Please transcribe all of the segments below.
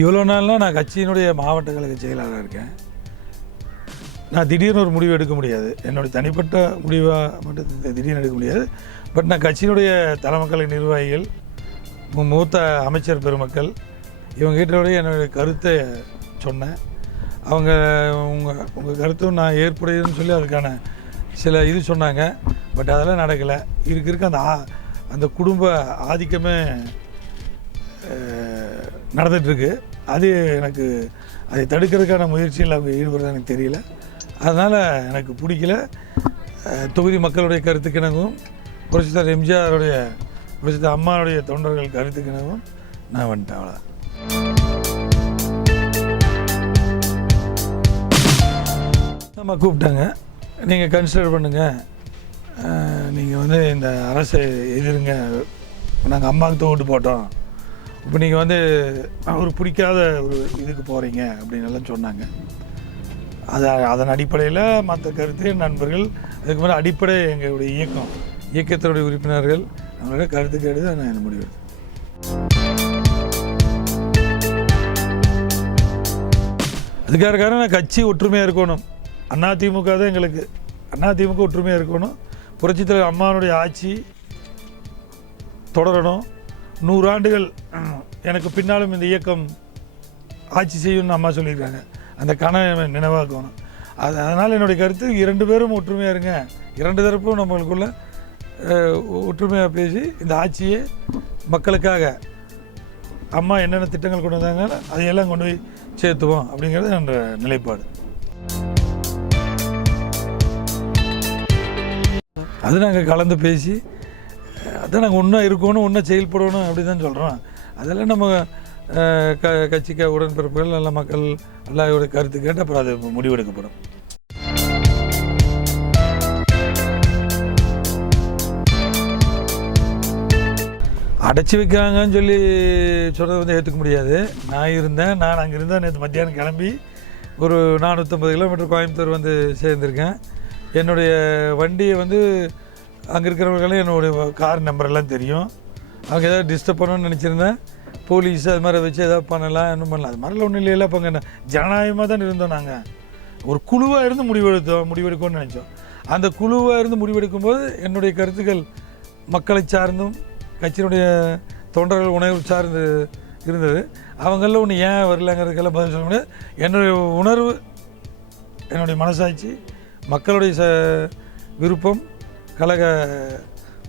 இவ்வளோ நாள்லாம் நான் கட்சியினுடைய மாவட்ட கழக செயலாளராக இருக்கேன். நான் திடீர்னு ஒரு முடிவு எடுக்க முடியாது. என்னுடைய தனிப்பட்ட முடிவாக மட்டும் திடீர்னு எடுக்க முடியாது. பட் நான் கட்சியினுடைய தலைமக்கள் நிர்வாகிகள், மூத்த அமைச்சர் பெருமக்கள் இவங்ககிட்டோடைய என்னுடைய கருத்தை சொன்னேன். அவங்க உங்கள் கருத்தும் நான் ஏற்புடையதுன்னு சொல்லி அதுக்கான சில இது சொன்னாங்க. பட் அதெல்லாம் நடக்கலை. இருக்க அந்த குடும்ப ஆதிக்கமே நடந்துகிட்ருக்கு. அது எனக்கு அதை தடுக்கிறதுக்கான முயற்சியில் அவங்க ஈடுபடுறது எனக்கு தெரியல. அதனால் எனக்கு பிடிக்கல. தொகுதி மக்களுடைய கருத்துக்கிணவும் புரட்சித்தலைவர் எம்ஜிஆருடைய புரட்சித்தலைவர் அம்மாவுடைய தொண்டர்கள் கருத்துக்கிணவும் நான் வந்துட்டேன். அவ்வளோ நம்ம கூப்பிட்டாங்க, நீங்கள் கன்சிடர் பண்ணுங்கள், நீங்கள் இந்த அரசை எதிருங்க, நாங்கள் அம்மாவுக்கு ஓட்டு போட்டோம், இப்போ நீங்கள் ஒரு பிடிக்காத ஒரு இதுக்கு போகிறீங்க அப்படின்னு எல்லாம் சொன்னாங்க. அதன் அடிப்படையில் மற்ற கருத்து நண்பர்கள் அதுக்கு மேலே அடிப்படை எங்களுடைய இயக்கத்தினுடைய உறுப்பினர்கள் அவங்களோட கருத்து கேட்டு தான் நான் என்ன முடிவெடுத்தேன். அதுக்காக காரணம் கட்சி ஒற்றுமையாக இருக்கணும். அதிமுக தான் எங்களுக்கு. அதிமுக ஒற்றுமையாக இருக்கணும். புரட்சித்தலைவர் அம்மாவுடைய ஆட்சி தொடரணும். 100 ஆண்டுகள் எனக்கு பின்னாலும் இந்த இயக்கம் ஆட்சி செய்யும்னு அம்மா சொல்லியிருக்காங்க. அந்த கனவை நினைவாக்கணும். அதனால் என்னுடைய கருத்து 2 பேரும் ஒற்றுமையாக இருங்க. 2 தரப்பும் நம்மளுக்குள்ள ஒற்றுமையாக பேசி இந்த ஆட்சியை மக்களுக்காக அம்மா என்னென்ன திட்டங்கள் கொண்டு வந்தாங்க அதையெல்லாம் கொண்டு போய் சேர்த்துவோம் அப்படிங்கிறது என்ற நிலைப்பாடு. அது நாங்கள் கலந்து பேசி அதான் நாங்கள் ஒன்றா இருக்கணும், ஒன்றா செயல்படணும் அப்படி தான் சொல்கிறோம். அதெல்லாம் நம்ம கட்சிக்கு உடன்பிறப்புகள் நல்ல மக்கள் எல்லாரோடைய கருத்து கேட்டு அப்புறம் அது முடிவெடுக்கப்படும். அடைச்சி வைக்கிறாங்கன்னு சொல்லி சொல்கிறத ஏற்றுக்க முடியாது. நான் அங்கே இருந்தேன். நேற்று மத்தியானம் கிளம்பி ஒரு 450 கிலோமீட்டர் கோயம்புத்தூர் சேர்ந்துருக்கேன். என்னுடைய வண்டியை அங்கே இருக்கிறவங்களும் என்னுடைய கார் நம்பரெல்லாம் தெரியும். அவங்க ஏதாவது டிஸ்டர்ப் பண்ணணும்னு நினச்சிருந்தேன். போலீஸ் அது மாதிரி வச்சு எதாவது பண்ணலாம், இன்னும் பண்ணலாம். அது மாதிரிலாம் ஒன்றும் இல்லைல்ல. இப்போ அங்கே ஜனநாயகமாக தான் இருந்தோம். நாங்கள் ஒரு குழுவாக இருந்து முடிவெடுக்கணும்னு நினச்சோம். அந்த குழுவாக இருந்து முடிவெடுக்கும்போது என்னுடைய கருத்துக்கள் மக்களை சார்ந்தும் கட்சியினுடைய தொண்டர்கள் உணர்வு சார்ந்து இருந்தது. அவங்களில் ஒன்று ஏன் வரலங்கிறதுக்கெல்லாம் பதில் சொல்ல முடியாது. என்னுடைய உணர்வு, என்னுடைய மனசாட்சி, மக்களுடைய விருப்பம், கழக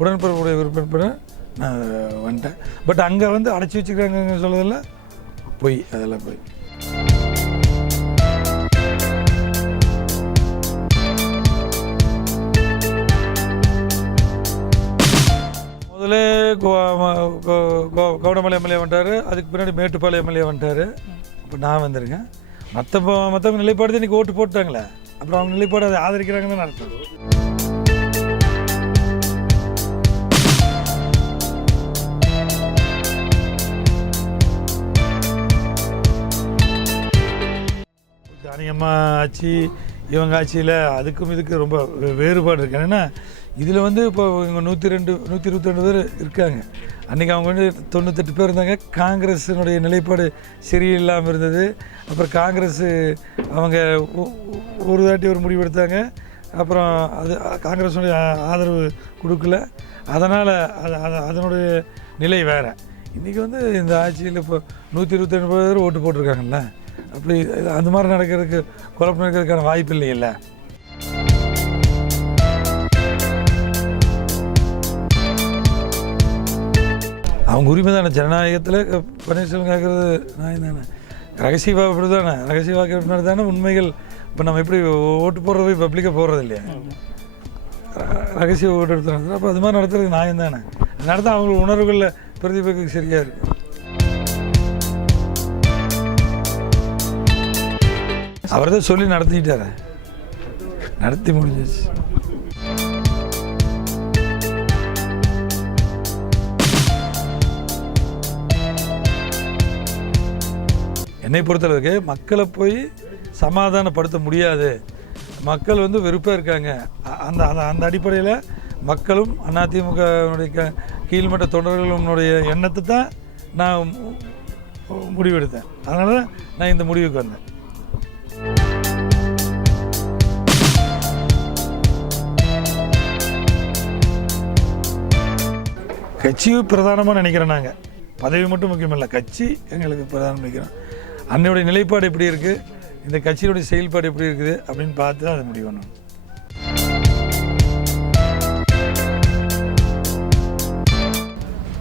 உடன்பிறப்புடைய விருப்பம் நான் வந்துட்டேன். பட் அங்கே அடைச்சி வச்சுக்கிறாங்க சொல்லுறதில்ல பொய். அதெல்லாம் பொய். முதல்ல கவுடமலை எம்எல்ஏ வந்துட்டார். அதுக்கு பின்னாடி மேட்டுப்பாளையம் எம்எல்ஏ வந்துட்டார். அப்போ நான் வந்திருக்கேன். மற்றவங்க நிலைப்பாடு இன்றைக்கி ஓட்டு போட்டாங்களே, அப்புறம் அவங்க நிலைப்பாடு அதை ஆதரிக்கிறாங்கன்னு தான் அர்த்தம். ஜானகியம்மா ஆட்சி இவங்க ஆட்சியில் அதுக்கும் இதுக்கு ரொம்ப வேறுபாடு இருக்கு. ஏன்னா இதில் இப்போ இவங்க 122 பேர் இருக்காங்க. அன்றைக்கி அவங்க 98 பேர் இருந்தாங்க. காங்கிரஸினுடைய நிலைப்பாடு சரியில்லாமல் இருந்தது. அப்புறம் காங்கிரஸ் அவங்க ஒரு தாட்டி ஒரு முடிவு எடுத்தாங்க. அப்புறம் அது காங்கிரஸுடைய ஆதரவு கொடுக்கல. அதனால் அதனுடைய நிலை வேறு. இன்றைக்கி இந்த ஆட்சியில் இப்போ 122 பேர் ஓட்டு போட்டிருக்காங்கல்ல. அப்படி அந்த மாதிரி நடக்கிறதுக்கு குழப்பம் நடக்கிறதுக்கான வாய்ப்பு இல்லையில்ல. அவங்க உரிமை தானே. ஜனநாயகத்தில் பன்னீர்செல்வம் கேட்குறது நான் தானே. ரகசிய வாக்கு தானே. ரகசிய வாக்கு தானே உண்மைகள். இப்போ நம்ம எப்படி ஓட்டு போடுறது போய் பப்ளிக்காக போடுறது இல்லையா, ரகசிய ஓட்டு எடுத்து. அப்போ அது மாதிரி நடத்துறதுக்கு நியாயம் தானே. நடத்த அவங்களுக்கு உணர்வுகளில் பிரதிபலிக்க சரியாக இருக்கும். அவர் தான் சொல்லி நடத்திக்கிட்டார, நடத்தி முடிஞ்சிச்சு. என்னை பொறுத்தளவுக்கு மக்களை போய் சமாதானப்படுத்த முடியாது. மக்கள் வெறுப்பாக இருக்காங்க. அந்த அந்த அடிப்படையில் மக்களும் அதிமுகவுடைய கீழ்மட்ட தொண்டர்களுடைய எண்ணத்தை தான் நான் முடிவெடுத்தேன். அதனால தான் நான் இந்த முடிவுக்கு வந்தேன். கட்சி பிரதானமாக நினைக்கிறோம். நாங்கள் பதவி மட்டும் முக்கியமில்லை, கட்சி எங்களுக்கு பிரதானம் நினைக்கிறோம். அன்னையுடைய நிலைப்பாடு எப்படி இருக்குது, இந்த கட்சியினுடைய செயல்பாடு எப்படி இருக்குது அப்படின்னு பார்த்து தான் அதை முடிவு பண்ணணும்.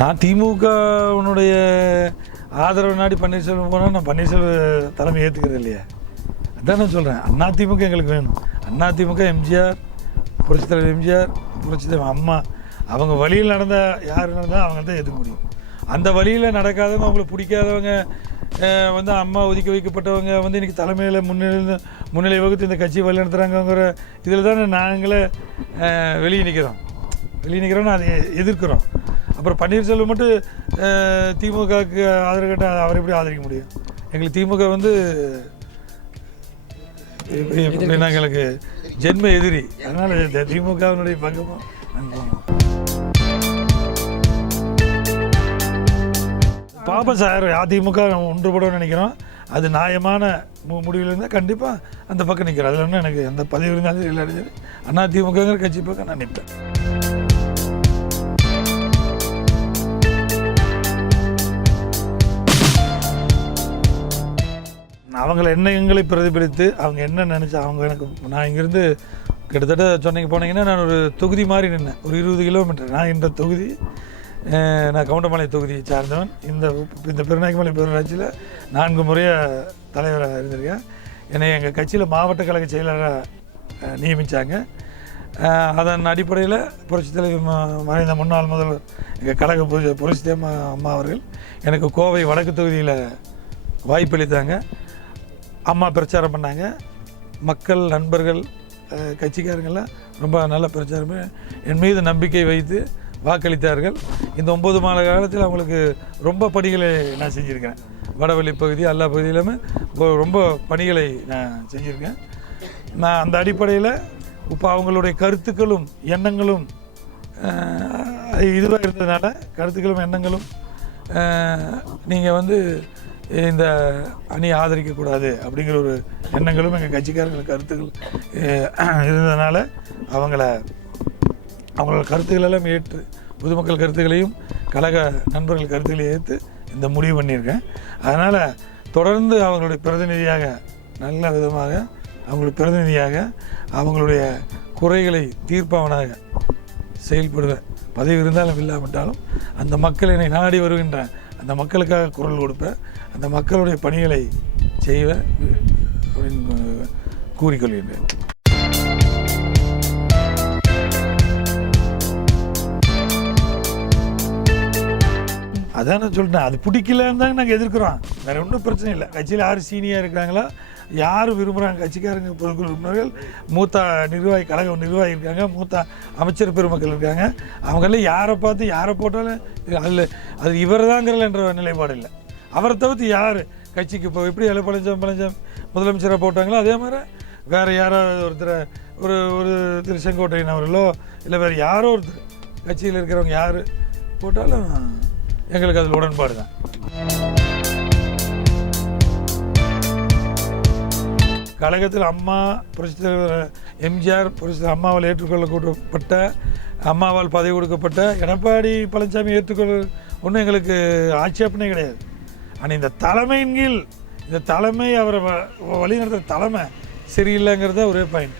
நான் திமுகவுடைய ஆதரவு நாடி பன்னீர்செல்வம் போனால் நான் பன்னீர்செல்வம் தலைமை ஏற்றுக்கிறது இல்லையா? அதான் நான் சொல்கிறேன். அதிமுக எங்களுக்கு வேணும். அதிமுக எம்ஜிஆர், புரட்சித்தலைவர் எம்ஜிஆர், புரட்சித்தலைவர் அம்மா அவங்க வழியில் நடந்தால் யார் நடந்தால் அவங்க தான் ஏற்றுக்க முடியும். அந்த வழியில் நடக்காதவங்க, அவங்களுக்கு பிடிக்காதவங்க அம்மா ஒதுக்கி வைக்கப்பட்டவங்க இன்றைக்கி தலைமையில் முன்னிலை வகுத்து இந்த கட்சி வழி நடத்துகிறாங்கங்கிற இதில் தானே நாங்களே வெளியே நிற்கிறோன்னு அதை எதிர்க்கிறோம். அப்புறம் பன்னீர்செல்வம் மட்டும் திமுகவுக்கு ஆதரவு கேட்டால் அவரை எப்படி ஆதரிக்க முடியும்? எங்களுக்கு திமுக எப்படின்னா எங்களுக்கு ஜென்ம எதிரி. அதனால் திமுகவினுடைய பங்கமும் நாங்கள் பாப்பா சார். அதிமுக ஒன்றுபடும் நினைக்கிறோம். அது நியாயமான முடிவில் இருந்தால் கண்டிப்பாக அந்த பக்கம் நிற்கிறேன். அதில் ஒன்றும் எனக்கு எந்த பதவி இருந்தாலும் இல்லை. அதிமுகங்கிற கட்சி பக்கம் நான் நிற்பேன். அவங்கள எண்ணங்களை பிரதிபலித்து அவங்க என்ன நினச்சா அவங்க எனக்கு நான் இங்கேருந்து கிட்டத்தட்ட சொன்னீங்க போனீங்கன்னா நான் ஒரு தொகுதி மாதிரி நின்னேன். ஒரு 20 கிலோமீட்டர். நான் இந்த தொகுதி நான் கவுண்டமலை தொகுதியை சார்ந்தவன். இந்த பெருநாயக்கமலை பேரூராட்சியில் 4 முறையாக தலைவராக இருந்திருக்கேன். என்னை எங்கள் கட்சியில் மாவட்ட கழக செயலராக நியமித்தாங்க. அதன் அடிப்படையில் புரட்சித் தலைவர் மறைந்த முன்னாள் முதல்வர் எங்கள் கழக புரட்சித் அம்மா அவர்கள் எனக்கு கோவை வடக்கு தொகுதியில் வாய்ப்பளித்தாங்க. அம்மா பிரச்சாரம் பண்ணாங்க. மக்கள், நண்பர்கள், கட்சிக்காரங்கள்லாம் ரொம்ப நல்ல பிரச்சாரம் என் மீது நம்பிக்கை வைத்து வாக்களித்தார்கள். இந்த 9 மாத காலத்தில் அவங்களுக்கு ரொம்ப பணிகளை நான் செஞ்சுருக்கேன். வடவள்ளி பகுதி எல்லா பகுதியிலுமே ரொம்ப பணிகளை நான் செஞ்சுருக்கேன். நான் அந்த அடிப்படையில் இப்போ அவங்களுடைய கருத்துக்களும் எண்ணங்களும் இதுவாக இருந்ததுனால கருத்துக்களும் எண்ணங்களும் நீங்கள் இந்த அணியை ஆதரிக்கக்கூடாது அப்படிங்கிற ஒரு எண்ணங்களும் எங்கள் கட்சிக்காரர்கள் கருத்துக்கள் இருந்ததுனால அவங்களோட கருத்துக்களெல்லாம் ஏற்று பொதுமக்கள் கருத்துக்களையும் கழக நண்பர்கள் கருத்துக்களையும் ஏற்று இந்த முடிவு பண்ணியிருக்கேன். அதனால் தொடர்ந்து அவங்களுடைய பிரதிநிதியாக நல்ல விதமாக அவங்களுடைய குறைகளை தீர்ப்பவனாக செயல்படுவேன். பதவி இருந்தாலும் இல்லாவிட்டாலும் அந்த மக்கள் என்னை நாடி வருகின்ற அந்த மக்களுக்காக குரல் கொடுப்பேன். அந்த மக்களுடைய பணிகளை செய்வேன் அப்படின்னு கூறிக்கொள்கின்றேன். அதான் நான் சொல்லிட்டேன். அது பிடிக்கலன்னு தாங்க நாங்கள் எதிர்க்கிறோம். வேறு ஒன்றும் பிரச்சனை இல்லை. கட்சியில் யார் சீனியாக இருக்காங்களோ, யார் விரும்புகிறாங்க, கட்சிக்காரங்க பொதுக்குழு உறுப்பினர்கள், மூத்த நிர்வாகி, கழக நிர்வாகி இருக்காங்க, மூத்த அமைச்சர் பெருமக்கள் இருக்காங்க. அவங்களாம் யாரை பார்த்து யாரை போட்டாலும் அதில் அது இவர் தாங்கிறல என்ற நிலைப்பாடு இல்லை. அவரை தவிர்த்து யார் கட்சிக்கு இப்போ எப்படி பழனிசாமி முதலமைச்சராக போட்டாங்களோ அதே மாதிரி வேறு யாராவது ஒரு திரு செங்கோட்டையன் அவர்களோ இல்லை வேறு யாரோ ஒருத்தர் கட்சியில் இருக்கிறவங்க யார் போட்டாலும் எங்களுக்கு அதில் உடன்பாடு தான். கழகத்தில் அம்மா புரட்சித் தலைவர் எம்ஜிஆர் அம்மாவால் ஏற்றுக்கொள்ளப்பட்ட அம்மாவால் பதவி கொடுக்கப்பட்ட எடப்பாடி பழனிசாமி ஏற்றுக்கொள்ள ஒன்றும் எங்களுக்கு ஆட்சேபனே கிடையாது. ஆனால் இந்த தலைமையின் கீழ் இந்த தலைமை அவரை வழிநடத்துகிற தலைமை சரியில்லைங்கிறத ஒரே பாயிண்ட்.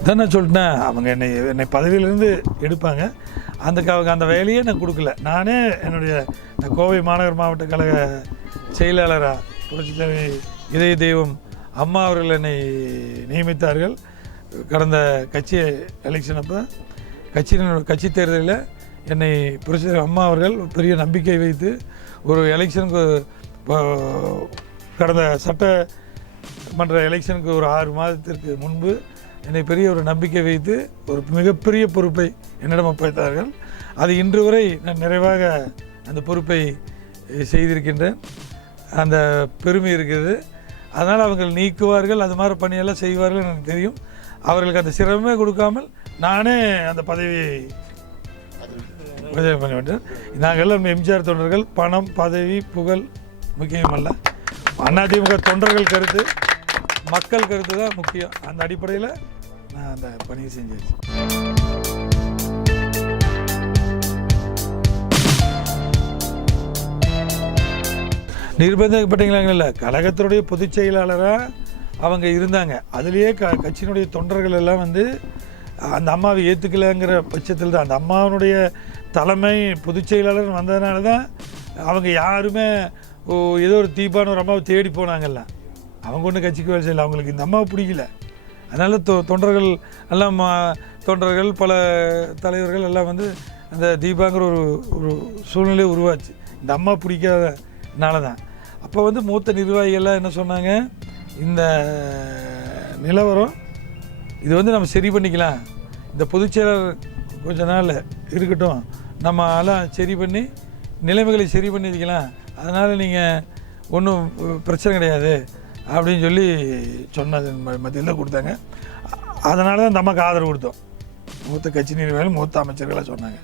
அதான் நான் சொல்லிட்டேன். அவங்க என்னை பதவியிலேருந்து எடுப்பாங்க. அவங்க அந்த வேலையே நான் கொடுக்கல. நானே என்னுடைய கோவை மாநகர் மாவட்ட கழக செயலாளராக புரட்சித் தலைவர் இதய தெய்வம் அம்மா அவர்கள் என்னை நியமித்தார்கள். கடந்த கட்சி எலெக்ஷன் அப்போ கட்சி தேர்தலில் என்னை புரட்சித் தலைவர் அம்மா அவர்கள் பெரிய நம்பிக்கை வைத்து ஒரு எலெக்ஷனுக்கு கடந்த சட்டமன்ற எலெக்ஷனுக்கு ஒரு 6 மாதத்திற்கு முன்பு என்னை பெரிய ஒரு நம்பிக்கை வைத்து ஒரு மிகப்பெரிய பொறுப்பை என்னிடம் ஒப்படைத்தார்கள். அது இன்று வரை நான் நிறைவாக அந்த பொறுப்பை செய்திருக்கின்றேன். அந்த பெருமை இருக்குது. அதனால் அவங்க நீக்குவார்கள், அது மாதிரி பணியெல்லாம் செய்வார்கள் எனக்கு தெரியும். அவர்களுக்கு அந்த சிரமமே கொடுக்காமல் நானே அந்த பதவியை பண்ண வேண்டும். நாங்கள் எல்லாம் எம்ஜிஆர் தொண்டர்கள். பணம், பதவி, புகழ் முக்கியமல்ல. அதிமுக தொண்டர்கள் கருத்து, மக்கள் கருத்து தான் முக்கியம். அந்த அடிப்படையில் நான் அந்த பணியை செஞ்சாச்சு. நிர்பந்திக்கப்பட்டீங்களாங்கல்ல, கழகத்தினுடைய பொதுச் செயலாளராக அவங்க இருந்தாங்க. அதுலேயே கட்சியினுடைய தொண்டர்கள் எல்லாம் வந்து அந்த அம்மாவை ஏற்றுக்கலைங்கிற பட்சத்தில் தான், அந்த அம்மாவனுடைய தலைமை பொதுச் செயலாளர் வந்ததுனால தான் அவங்க யாருமே ஏதோ ஒரு தீபான ஒரு அம்மாவை தேடி போனாங்கல்ல. அவங்க ஒன்றும் கட்சிக்கு வேலை செய்யலை, அவங்களுக்கு இந்த அம்மாவை பிடிக்கல. அதனால் தொண்டர்கள் எல்லாம், தொண்டர்கள் பல தலைவர்கள் எல்லாம் வந்து அந்த தீபாங்கிற ஒரு சூழ்நிலையை உருவாச்சு. இந்த அம்மா பிடிக்காதனால தான். அப்போ வந்து மூத்த நிர்வாகிகள்லாம் என்ன சொன்னாங்க, இந்த நிலவரம் இது வந்து நம்ம சரி பண்ணிக்கலாம், இந்த பொதுச்செயலாளர் கொஞ்ச நாள் இருக்கட்டும், நம்ம எல்லாம் சரி பண்ணி நிலைமைகளை சரி பண்ணிக்கலாம், அதனால் நீங்கள் ஒன்றும் பிரச்சனை கிடையாது அப்படின்னு சொல்லி சொன்னது மத்தியில் கொடுத்தாங்க. அதனால தான் நமக்கு ஆதரவு கொடுத்தோம். மூத்த கட்சி நிர்வாகிகள், மூத்த அமைச்சர்களாக சொன்னாங்க.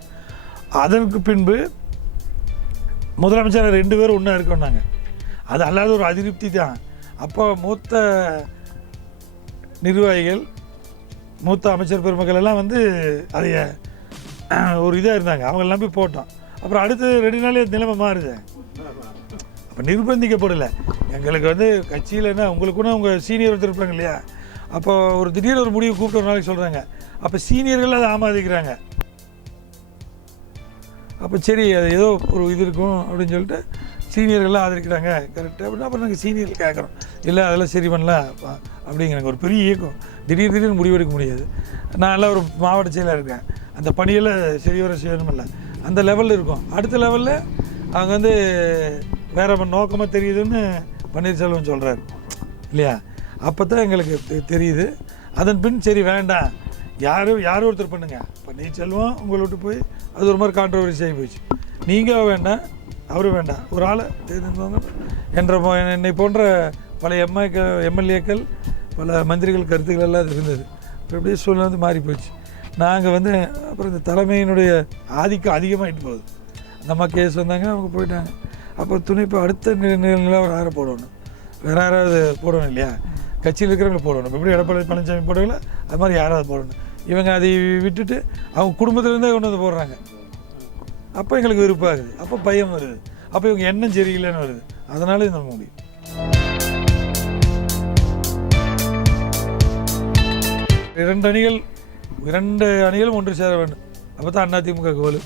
அதற்கு பின்பு முதலமைச்சர் 2 பேரும் ஒன்றா இருக்கோன்னாங்க. அது அல்லாத ஒரு அதிருப்தி தான். அப்போ மூத்த நிர்வாகிகள், மூத்த அமைச்சர் பெருமக்கள் எல்லாம் வந்து அதைய ஒரு இதாக இருந்தாங்க. அவங்க நம்பி போட்டோம். அப்புறம் அடுத்து 2 நாளே நிலைமை மாறுது. அப்போ நிர்பந்திக்கப்படலை. எங்களுக்கு வந்து கட்சியில் என்ன, உங்களுக்குன்னு உங்கள் சீனியர் ஒருத்தர் இருப்பாங்க இல்லையா, அப்போ ஒரு திடீர்னு ஒரு முடிவு கூப்பிட்டு ஒரு நாளைக்கு சொல்கிறாங்க. அப்போ சீனியர்கள் அதை ஆமோதிக்கிறாங்க. அப்போ சரி, அது ஏதோ ஒரு இது இருக்கும் அப்படின்னு சொல்லிட்டு சீனியர்கள்லாம் ஆதரிக்கிறாங்க. கரெக்டாக அப்படின்னா அப்புறம் நாங்கள் சீனியர்கள் கேட்குறோம், இல்லை அதெல்லாம் சரி பண்ணலாம் அப்படிங்கிறாங்க. ஒரு பெரிய இயக்கம், திடீர்னு முடிவெடுக்க முடியாது. நான் எல்லாம் ஒரு மாவட்ட செயலாக இருக்கேன், அந்த பணியெல்லாம் சரிவர செய்யணுமில்ல, அந்த லெவலில் இருக்கும். அடுத்த லெவலில் அவங்க வந்து வேறு நோக்கமாக தெரியுதுன்னு பன்னீர்செல்வம் சொல்கிறாரு இல்லையா. அப்போ தான் எங்களுக்கு தெரியுது. அதன் பின் சரி வேண்டாம், யாரும் ஒருத்தர் பண்ணுங்க, பன்னீர்செல்வம் உங்களை விட்டு போய் அது ஒரு மாதிரி கான்ட்ரவர்சி ஆகி போச்சு. நீங்கள் வேண்டாம், அவரும் வேண்டாம், ஒரு ஆளை தேர்ந்தெடுத்தவங்க என்ற என்னை போன்ற பல எம்எல்ஏக்கள், பல மந்திரிகள் கருத்துக்கள் எல்லாம் இருந்தது. இப்போ எப்படியே சூழ்நிலை வந்து மாறி போச்சு. நாங்கள் வந்து அப்புறம் இந்த தலைமையினுடைய ஆதிக்கம் அதிகமாகிட்டு போகுது. அந்த அம்மா கேஸ் வந்தாங்க, அவங்க போயிட்டாங்க. அப்போ இப்போ அடுத்த நிலையில் வேறு போடணும், வேறு யாராவது போடணும் இல்லையா, கட்சியில் இருக்கிறவங்க போடணும். எப்படி எடப்பாடி பழனிசாமி போடல, அது மாதிரி யாராவது போடணும். இவங்க அதை விட்டுட்டு அவங்க குடும்பத்திலேருந்தே கொண்டு வந்து போடுறாங்க. அப்போ எங்களுக்கு விருப்பாகுது, அப்போ பயம் வருது, அப்போ இவங்க எண்ணம் சரியில்லைன்னு வருது. அதனால இது நம்ம முடியும். இரண்டு அணிகளும் ஒன்று சேர வேண்டும். அப்போ தான் அதிமுக கோல்.